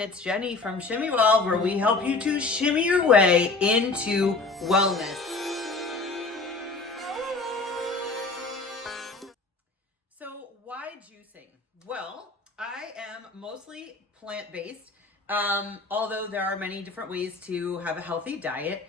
it's Jenny from Shimmy, where we help you to shimmy your way into wellness. So why juicing? Well, I am mostly plant-based, although there are many different ways to have a healthy diet.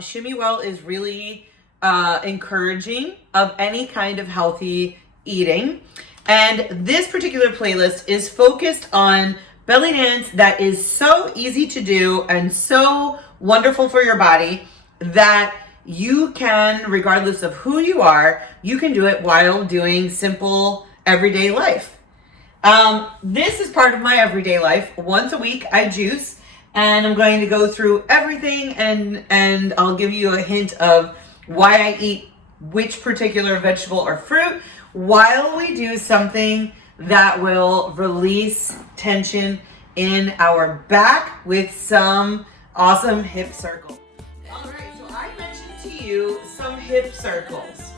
Shimmy is really encouraging of any kind of healthy eating. And this particular playlist is focused on belly dance that is so easy to do and so wonderful for your body that you can, regardless of who you are, you can do it while doing simple everyday life. This is part of my everyday life. Once a week I juice, and I'm going to go through everything and I'll give you a hint of why I eat which particular vegetable or fruit while we do something that will release tension in our back with some awesome hip circles. All right, so I mentioned to you some hip circles.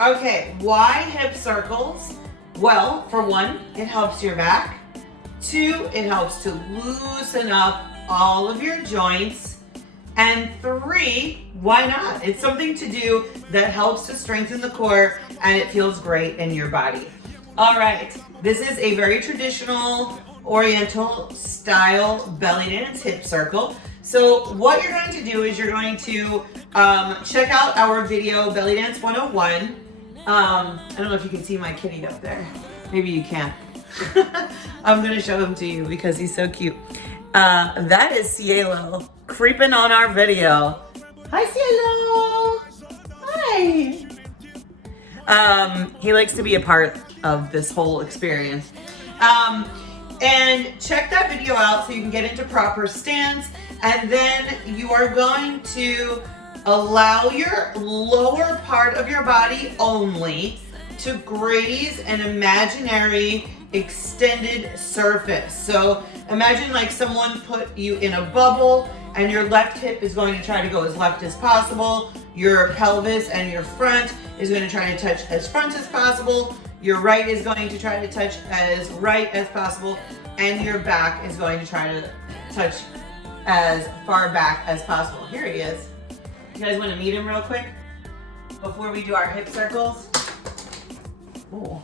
Okay, why hip circles? Well, for one, it helps your back. Two, it helps to loosen up all of your joints. And three, why not? It's something to do that helps to strengthen the core and it feels great in your body. All right, this is a very traditional Oriental style belly dance hip circle. So what you're going to do is you're going to check out our video, Belly Dance 101. I don't know if you can see my kitty up there. Maybe you can't. I'm gonna show him to you because he's so cute. That is Cielo creeping on our video. Hi, Cielo. Hi. He likes to be a part of this whole experience. And check that video out so you can get into proper stance. And then you are going to allow your lower part of your body only to graze an imaginary extended surface. So imagine like someone put you in a bubble and your left hip is going to try to go as left as possible. Your pelvis and your front is going to try to touch as front as possible. Your right is going to try to touch as right as possible. And your back is going to try to touch as far back as possible. Here he is. You guys want to meet him real quick before we do our hip circles? Oh,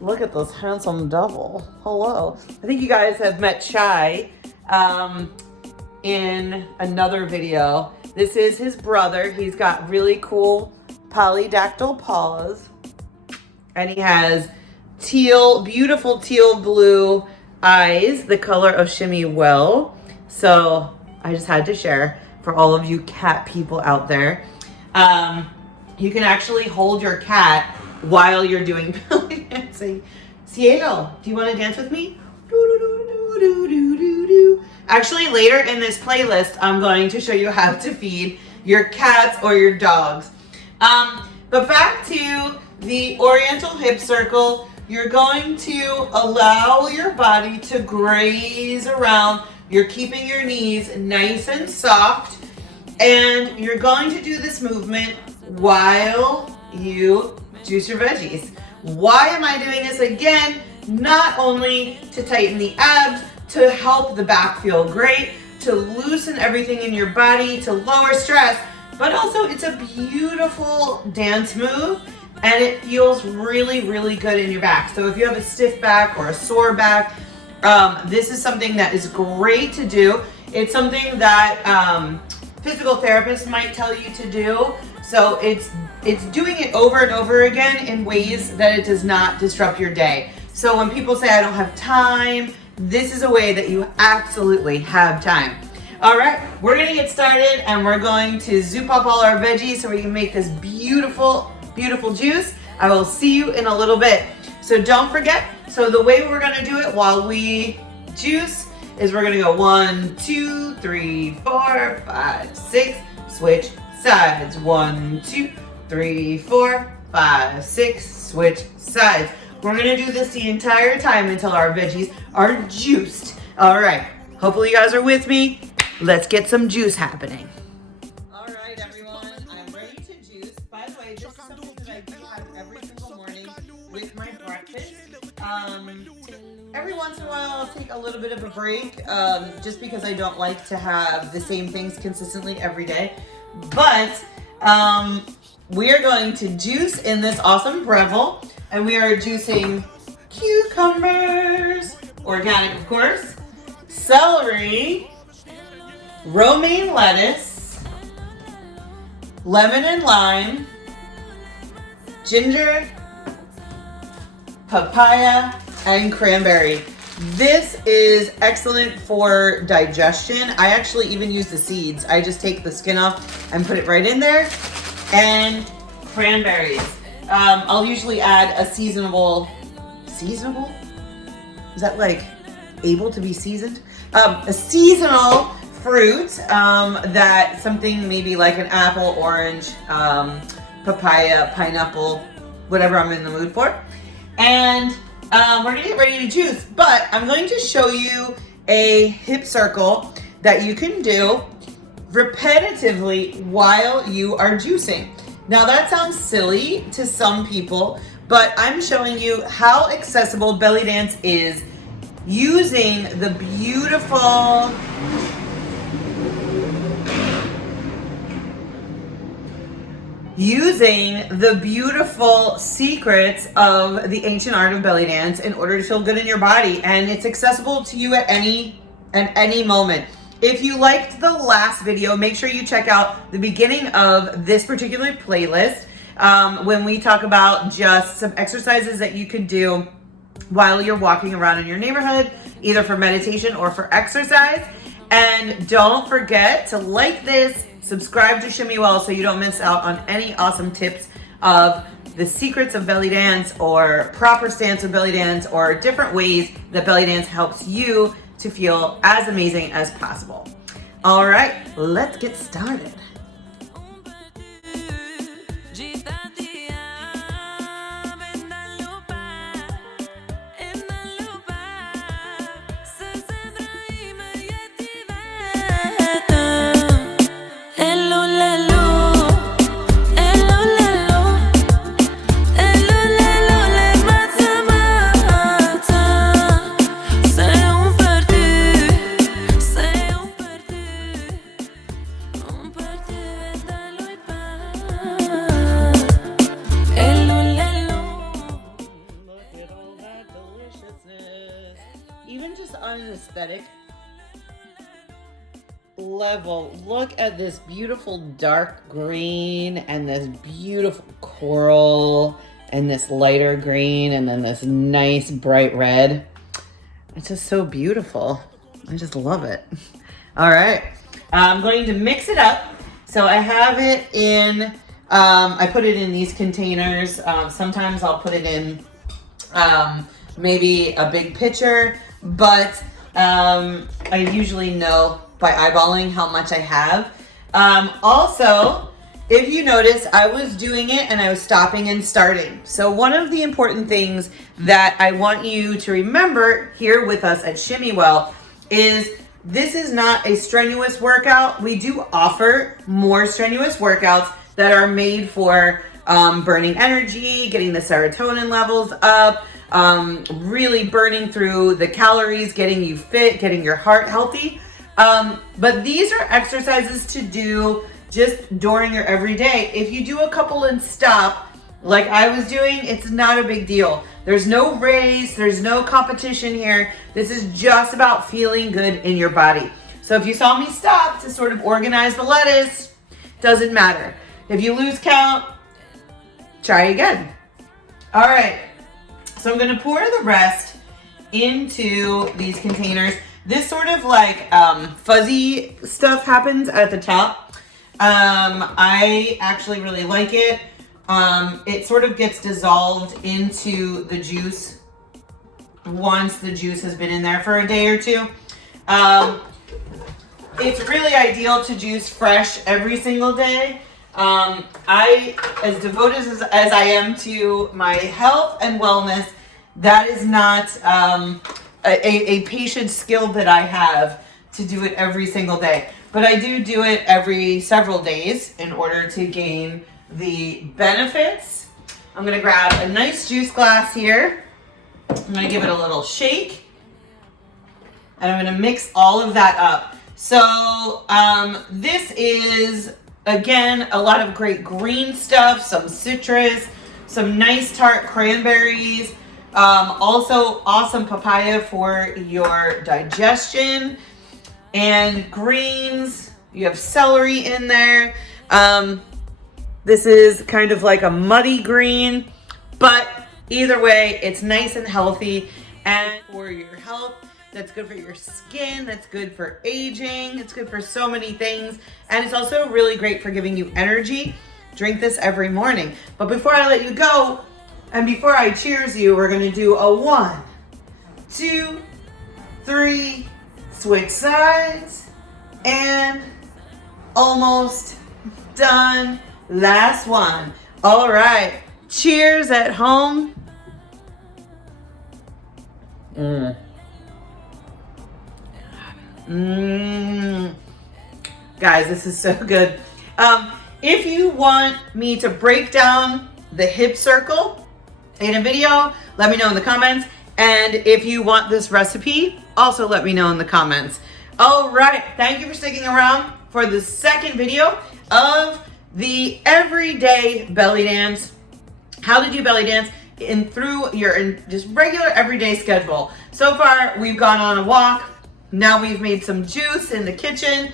look at this handsome devil. Hello. I think you guys have met Chai in another video. This is his brother. He's got really cool polydactyl paws. And he has beautiful teal blue eyes, the color of Shimmy Well. So I just had to share for all of you cat people out there. You can actually hold your cat while you're doing belly dancing. Cielo, do you want to dance with me? Actually, later in this playlist, I'm going to show you how to feed your cats or your dogs. But back to the Oriental hip circle, you're going to allow your body to graze around. You're keeping your knees nice and soft, and you're going to do this movement while you juice your veggies. Why am I doing this again? Not only to tighten the abs, to help the back feel great, to loosen everything in your body, to lower stress, but also it's a beautiful dance move and it feels really, really good in your back. So if you have a stiff back or a sore back, this is something that is great to do. It's something that physical therapists might tell you to do. So it's doing it over and over again in ways that it does not disrupt your day. So when people say, I don't have time, this is a way that you absolutely have time. All right, we're gonna get started and we're going to zoop up all our veggies so we can make this beautiful, beautiful juice. I will see you in a little bit. So don't forget, so the way we're gonna do it while we juice is we're gonna go 1, 2, 3, 4, 5, 6, switch sides. 1, 2, 3, 4, 5, 6, switch sides. We're gonna do this the entire time until our veggies are juiced. All right, hopefully you guys are with me. Let's get some juice happening. All right, everyone, I'm ready to juice. By the way, this is something that I do have every single morning with my breakfast. Every once in a while, I'll take a little bit of a break, just because I don't like to have the same things consistently every day. But we are going to juice in this awesome Breville, and we are juicing cucumbers, organic of course, celery, romaine lettuce, lemon and lime, ginger, papaya, and cranberry. This is excellent for digestion. I actually even use the seeds. I just take the skin off and put it right in there. And cranberries. I'll usually add a seasonable? Is that like able to be seasoned? A seasonal fruit, that something maybe like an apple, orange, papaya, pineapple, whatever I'm in the mood for. And we're gonna get ready to juice, but I'm going to show you a hip circle that you can do repetitively while you are juicing. Now that sounds silly to some people, but I'm showing you how accessible belly dance is using the beautiful secrets of the ancient art of belly dance in order to feel good in your body. And it's accessible to you at any moment. If you liked the last video, make sure you check out the beginning of this particular playlist, when we talk about just some exercises that you could do while you're walking around in your neighborhood, either for meditation or for exercise. And don't forget to like this, subscribe to Shimmy so you don't miss out on any awesome tips of the secrets of belly dance or proper stance of belly dance or different ways that belly dance helps you to feel as amazing as possible. All right, let's get started. Even just on an aesthetic level, look at this beautiful dark green and this beautiful coral and this lighter green and then this nice bright red. It's just so beautiful. I just love it. All right, I'm going to mix it up. So I have it in, I put it in these containers. Sometimes I'll put it in maybe a big pitcher, but I usually know by eyeballing how much I have. Also, if you notice, I was doing it and I was stopping and starting. So one of the important things that I want you to remember here with us at Shimmy is this is not a strenuous workout. We do offer more strenuous workouts that are made for burning energy, getting the serotonin levels up, really burning through the calories, getting you fit, getting your heart healthy. But these are exercises to do just during your everyday. If you do a couple and stop, like I was doing, it's not a big deal. There's no race, there's no competition here. This is just about feeling good in your body. So if you saw me stop to sort of organize the lettuce, doesn't matter. If you lose count, try again. All right. So I'm gonna pour the rest into these containers. This sort of like fuzzy stuff happens at the top. I actually really like it. It sort of gets dissolved into the juice once the juice has been in there for a day or two. It's really ideal to juice fresh every single day. I, as devoted as I am to my health and wellness, that is not a patient skill that I have to do it every single day. But I do it every several days in order to gain the benefits. I'm gonna grab a nice juice glass here. I'm gonna give it a little shake. and I'm gonna mix all of that up. So this is, again, a lot of great green stuff, some citrus, some nice tart cranberries, also awesome papaya for your digestion, and greens. You have celery in there. This is kind of like a muddy green, but either way, it's nice and healthy, and for your health, that's good for your skin, that's good for aging, it's good for so many things, and it's also really great for giving you energy. Drink this every morning. But before I let you go, and before I cheers you, we're gonna do a 1, 2, 3, switch sides, and almost done. Last one. All right. Cheers at home. Guys, this is so good. If you want me to break down the hip circle in a video, let me know in the comments. And if you want this recipe, also let me know in the comments. All right. Thank you for sticking around for the second video of the everyday belly dance. How to do belly dance through your just regular everyday schedule. So far, we've gone on a walk. Now we've made some juice in the kitchen.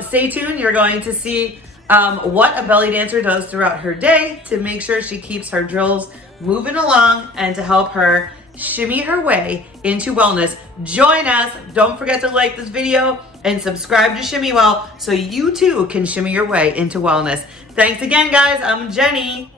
Stay tuned. You're going to see what a belly dancer does throughout her day to make sure she keeps her drills moving along and to help her shimmy her way into wellness. Join us. Don't forget to like this video and subscribe to Shimmy Well so you too can shimmy your way into wellness. Thanks again, guys. I'm Jeni.